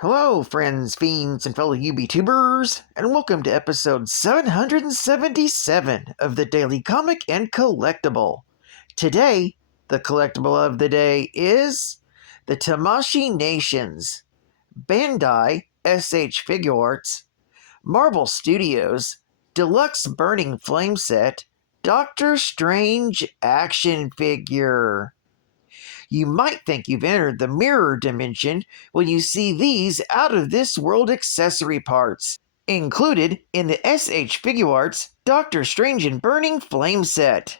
Hello, friends, fiends, and fellow UBTubers, and welcome to episode 777 of the Daily Comic and Collectible. Today, the collectible of the day is the Tamashii Nations, Bandai Figuarts, Marvel Studios, Deluxe Burning Flame Set, Doctor Strange action figure. You might think you've entered the mirror dimension when you see these out-of-this-world accessory parts, included in the Figuarts Doctor Strange and Burning Flame set.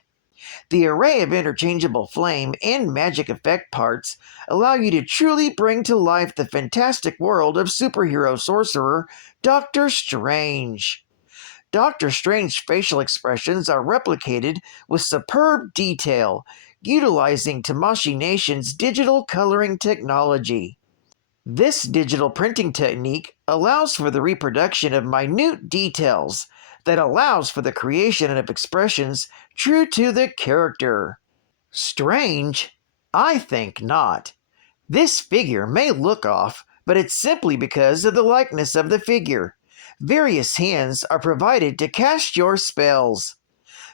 The array of interchangeable flame and magic effect parts allow you to truly bring to life the fantastic world of superhero sorcerer Doctor Strange. Doctor Strange's facial expressions are replicated with superb detail, utilizing Tamashii Nation's digital coloring technology. This digital printing technique allows for the reproduction of minute details that allows for the creation of expressions true to the character. Strange? I think not. This figure may look off, but it's simply because of the likeness of the figure. Various hands are provided to cast your spells.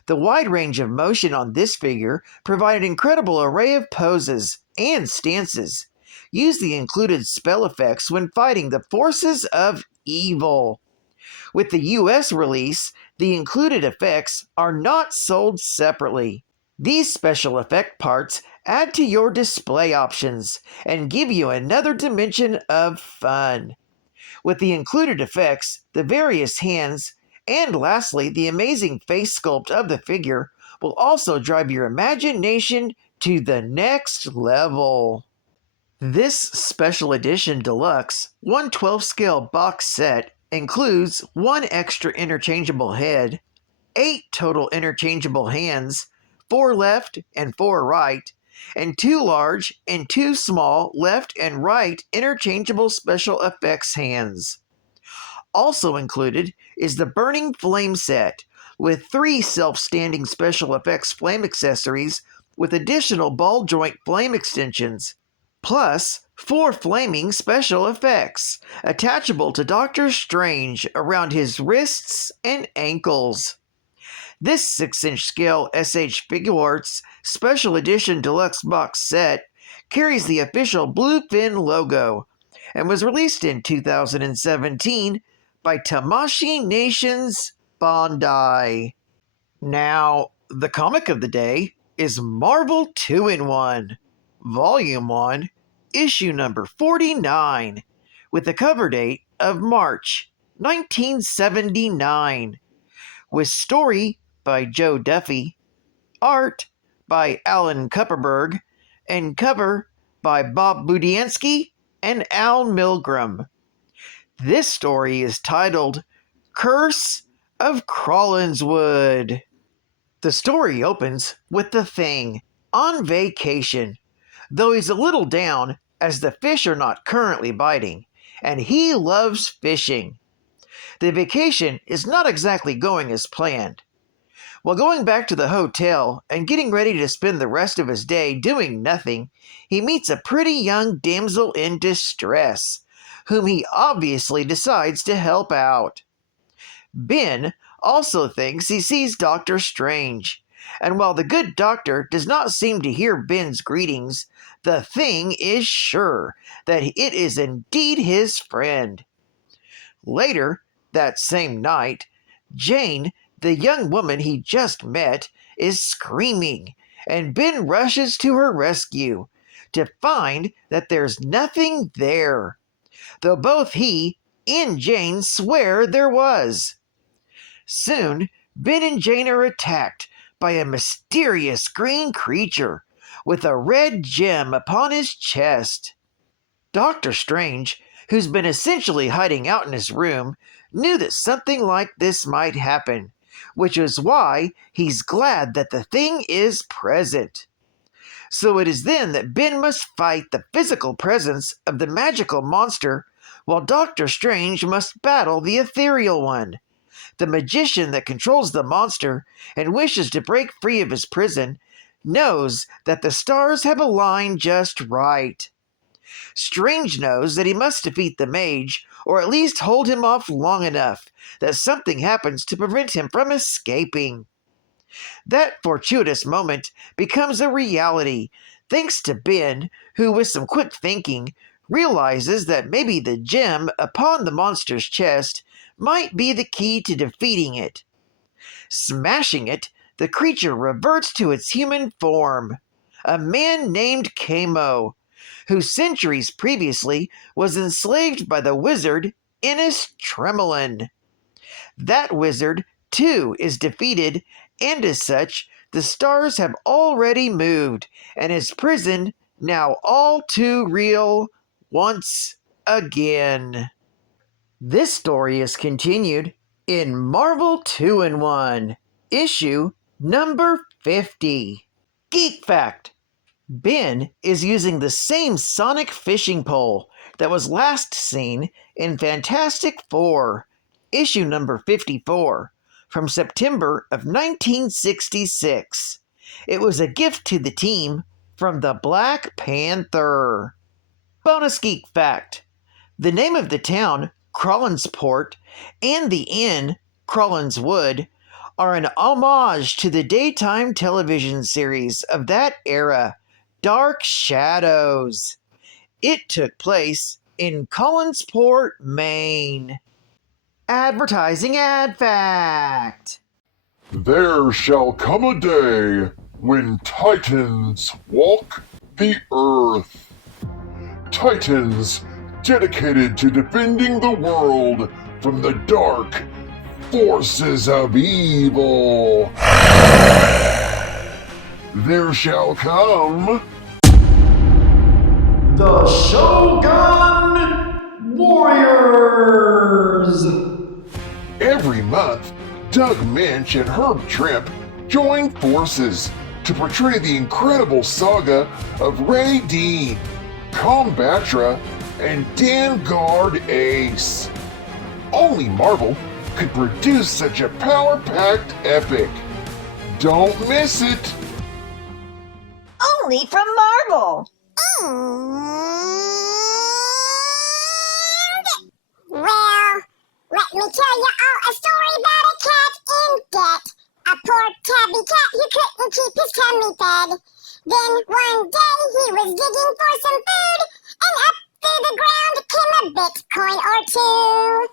The wide range of motion on this figure provide an incredible array of poses and stances. Use the included spell effects when fighting the forces of evil. With the US release, the included effects are not sold separately. These special effect parts add to your display options and give you another dimension of fun. With the included effects, the various hands, and lastly, the amazing face sculpt of the figure will also drive your imagination to the next level. This special edition deluxe 1/12 scale box set includes one extra interchangeable head, 8 total interchangeable hands, 4 left and 4 right, and 2 large and 2 small left and right interchangeable special effects hands. Also included is the Burning Flame set, with 3 self-standing special effects flame accessories with additional ball joint flame extensions, plus 4 flaming special effects, attachable to Doctor Strange around his wrists and ankles. This 6-inch scale Figuarts Special Edition Deluxe Box Set carries the official Bluefin logo and was released in 2017 by Tamashii Nations Bandai. Now, the comic of the day is Marvel 2-in-1, Volume 1, Issue number 49, with a cover date of March 1979, with story by Joe Duffy, art by Alan Kupperberg, and cover by Bob Budiansky and Al Milgram. This story is titled Curse of Crawlinswood. The story opens with the Thing on vacation, though he's a little down as the fish are not currently biting, and he loves fishing. The vacation is not exactly going as planned. While going back to the hotel and getting ready to spend the rest of his day doing nothing, he meets a pretty young damsel in distress, whom he obviously decides to help out. Ben also thinks he sees Doctor Strange, and while the good doctor does not seem to hear Ben's greetings, the Thing is sure that it is indeed his friend. Later, that same night, Jane, the young woman he just met, is screaming, and Ben rushes to her rescue to find that there's nothing there, though both he and Jane swear there was. Soon, Ben and Jane are attacked by a mysterious green creature with a red gem upon his chest. Doctor Strange, who's been essentially hiding out in his room, knew that something like this might happen, which is why he's glad that the Thing is present. So it is then that Ben must fight the physical presence of the magical monster, while Doctor Strange must battle the ethereal one. The magician that controls the monster and wishes to break free of his prison knows that the stars have aligned just right. Strange knows that he must defeat the mage, or at least hold him off long enough that something happens to prevent him from escaping. That fortuitous moment becomes a reality thanks to Ben, who, with some quick thinking, realizes that maybe the gem upon the monster's chest might be the key to defeating it. Smashing it, the creature reverts to its human form, a man named Kamo, who centuries previously was enslaved by the wizard Innis Tremolin. That wizard, too, is defeated, and as such, the stars have already moved, and his prison now all too real once again. This story is continued in Marvel 2-in-1, issue number 50. Geek Fact: Ben is using the same sonic fishing pole that was last seen in Fantastic Four, issue number 54, from September of 1966. It was a gift to the team from the Black Panther. Bonus Geek Fact: the name of the town, Crawlinsport, and the inn, Crawlinswood, are an homage to the daytime television series of that era, Dark Shadows. It took place in Collinsport, Maine. Advertising Ad Fact: There shall come a day when Titans walk the earth. Titans dedicated to defending the world from the dark forces of evil. There shall come the Shogun Warriors. Every month, Doug Minch and Herb Trimp join forces to portray the incredible saga of Ray Dean, Combatra, and Vanguard Ace. Only Marvel could produce such a power-packed epic. Don't miss it! Only from Marvel! Well, let me tell you all a story about a cat in debt. A poor tabby cat who couldn't keep his tummy fed. Then one day he was digging for some food, and up through the ground came a Bitcoin or two.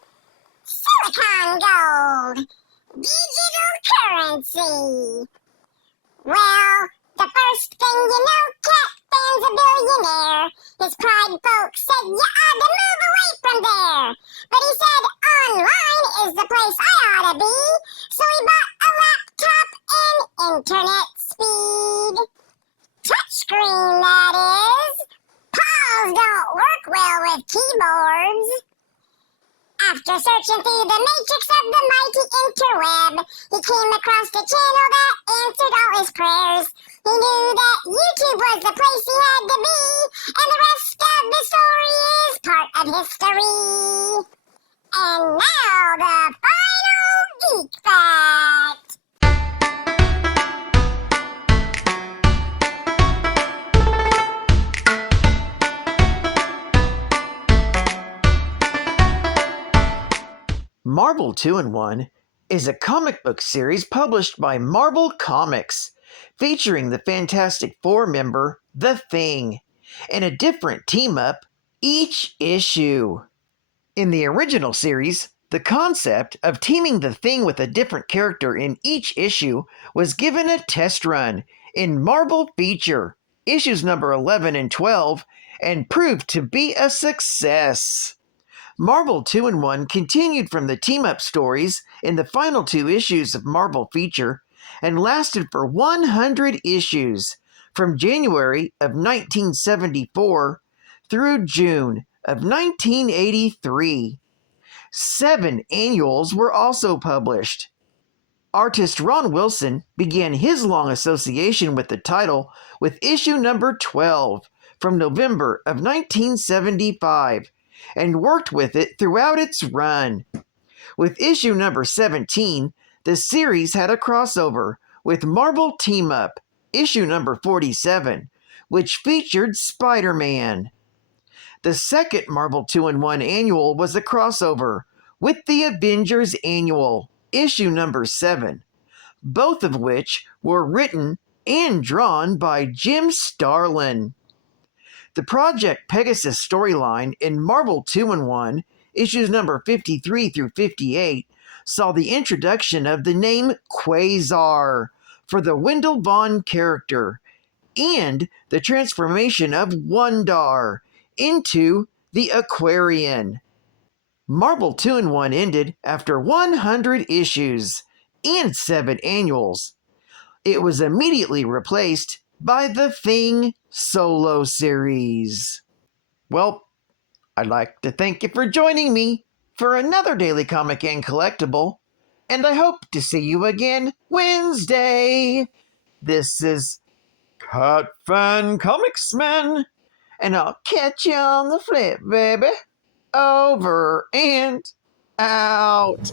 Silicon gold. Digital currency. Well, the first thing you know, Cat Fan's a billionaire. His pride folks said you ought to move away from there. But he said online is the place I ought to be. So he bought a laptop and internet speed. Touchscreen, that is. Paws don't work well with keyboards. After searching through the matrix of the mighty interweb, he came across the channel that answered all his prayers. He knew that YouTube was the place he had to be, and the rest of the story is part of history. And now the final Geek Fact. Marvel 2-in-1 is a comic book series published by Marvel Comics, featuring the Fantastic Four member, The Thing, and a different team-up each issue. In the original series, the concept of teaming The Thing with a different character in each issue was given a test run in Marvel Feature, issues number 11 and 12, and proved to be a success. Marvel 2-in-1 continued from the team-up stories in the final 2 issues of Marvel Feature and lasted for 100 issues, from January of 1974 through June of 1983. 7 annuals were also published. Artist Ron Wilson began his long association with the title with issue number 12 from November of 1975, and worked with it throughout its run. With issue number 17, the series had a crossover with Marvel Team-Up, issue number 47, which featured Spider-Man. The second Marvel 2-in-1 annual was a crossover with the Avengers Annual, issue number 7, both of which were written and drawn by Jim Starlin. The Project Pegasus storyline in Marvel 2-in-1, issues number 53 through 58, saw the introduction of the name Quasar for the Wendell Vaughn character, and the transformation of Wondar into the Aquarian. Marvel 2-in-1 ended after 100 issues and 7 annuals. It was immediately replaced by the Thing solo series. Well, I'd like to thank you for joining me for another Daily Comic and Collectible, and I hope to see you again Wednesday. This is Cat Fan Comicsman, and I'll catch you on the flip, baby. Over and out.